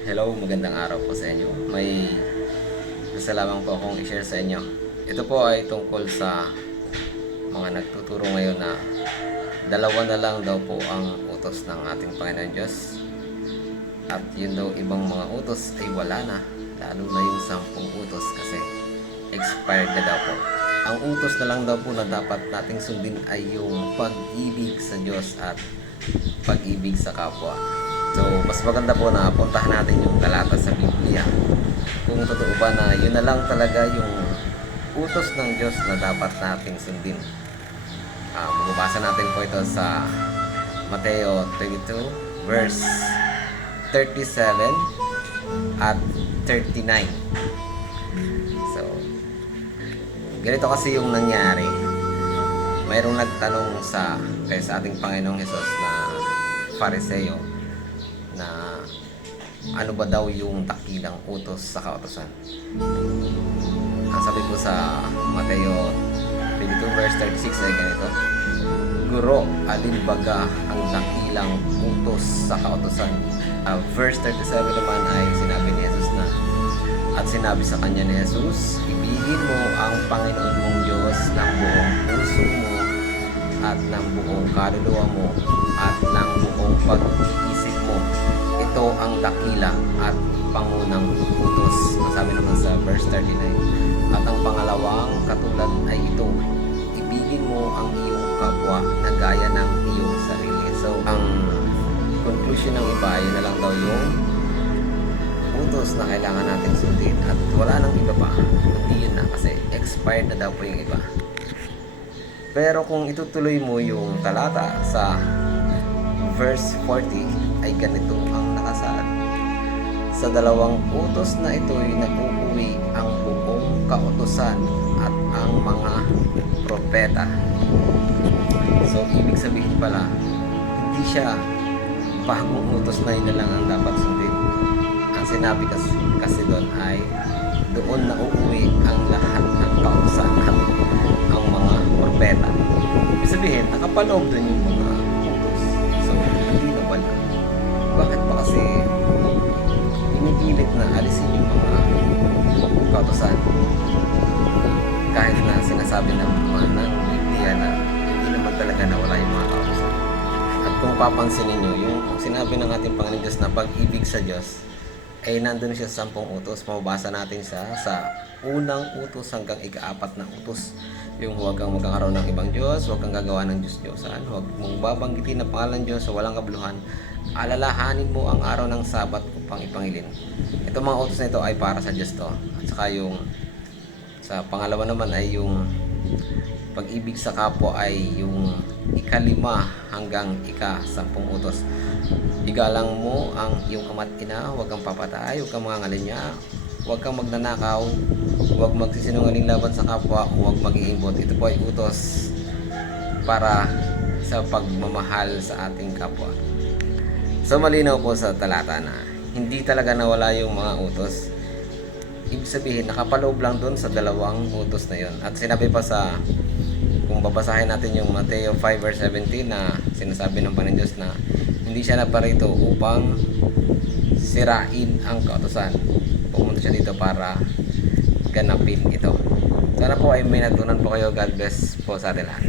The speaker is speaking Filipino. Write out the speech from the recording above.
Hello, magandang araw po sa inyo. May gusto lamang po akong i-share sa inyo. Ito po ay tungkol sa mga nagtuturo ngayon na dalawa na lang daw po ang utos ng ating Panginoon Diyos. At yun daw ibang mga utos ay wala na. Lalo na yung 10 utos kasi expired na daw po. Ang utos na lang daw po na dapat nating sundin ay yung pag-ibig sa Diyos at pag-ibig sa kapwa. So, mas maganda po na puntahan natin yung talata sa Biblia. Kung totoo ba na yun na lang talaga yung utos ng Diyos na dapat nating sundin. Magbabasa natin po ito sa Mateo 22 verse 37 at 39. So, ganito kasi yung nangyari. Mayroong nagtanong sa ating Panginoong Hesus na Fariseo na ano ba daw yung dakilang utos sa kautosan. Ang sabi po sa Mateo 22 verse 36 ay ganito: Guro, alin baga ang dakilang utos sa kautosan? Verse 37 naman ay sinabi ni Jesus na, at sinabi sa kanya ni Jesus, ibigin mo ang Panginoon mong Diyos ng buong puso mo at ng buong kaluluwa mo at ng buong pag-iisip mo. Ito ang dakila at pangunang utos. Sabi naman sa verse 39, at ang pangalawang katulad ay ito, ibigin mo ang iyong kapwa na gaya ng iyong sarili. So, ang conclusion ng iba, yun na lang daw yung utos na kailangan natin sundin at wala nang iba pa. Hindi yun na kasi expired na daw po yung iba. Pero kung itutuloy mo yung talata sa verse 40 ay ganito ang nakasaad. Sa dalawang utos na ito ay nag-uuwi ang buong kautusan at ang mga propeta. So, ibig sabihin pala, hindi siya bagong utos na yun na lang ang dapat sundin. Ang sinabi kasi doon ay doon na uuwi ang lahat ng kautusan at ang mga propeta. Ibig sabihin, nakapaloob doon yung mga utos. So, hindi na wala. Bakit pa kasi pinipilit na alisin yung mga kautusan? Kahit na sinasabi ng mga ng Biblia na hindi naman talaga nawala yung mga kautusan. At kung papansinin nyo, yung sinabi ng ating Panginoon Diyos na pag-ibig sa Diyos, ay nandun siya sa 10 utos. Mababasa natin siya sa unang utos hanggang ika-4 na utos. Yung huwag kang magkakaroon ng ibang Diyos, huwag kang gagawa ng Diyos-Diyosan, huwag mong babanggitin na pangalan Diyos sa walang kabuluhan, alalahanin mo ang araw ng Sabat upang ipangilin. Itong mga utos na ito ay para sa Diyos to. At saka yung sa pangalawa naman ay yung pag-ibig sa kapwa ay yung ika-5 hanggang ika-10 utos. Igalang mo ang iyong ama't ina, huwag kang papatay, huwag kang mangangalinya, huwag kang magnanakaw, huwag magsisinungaling laban sa kapwa, huwag mag-iimbot. Ito po ay utos para sa pagmamahal sa ating kapwa. So, malinaw po sa talata na hindi talaga nawala yung mga utos. Ibig sabihin, nakapaloob lang dun sa dalawang utos na yon. At sinabi pa sa, kung babasahin natin yung Mateo 5 verse 17 na sinasabi ng Panginoon Diyos na hindi siya naparito upang sirain ang kautusan. Pumunta siya dito para ganapin ito. Sana po ay may natunan po kayo. God bless po sa atin lahat.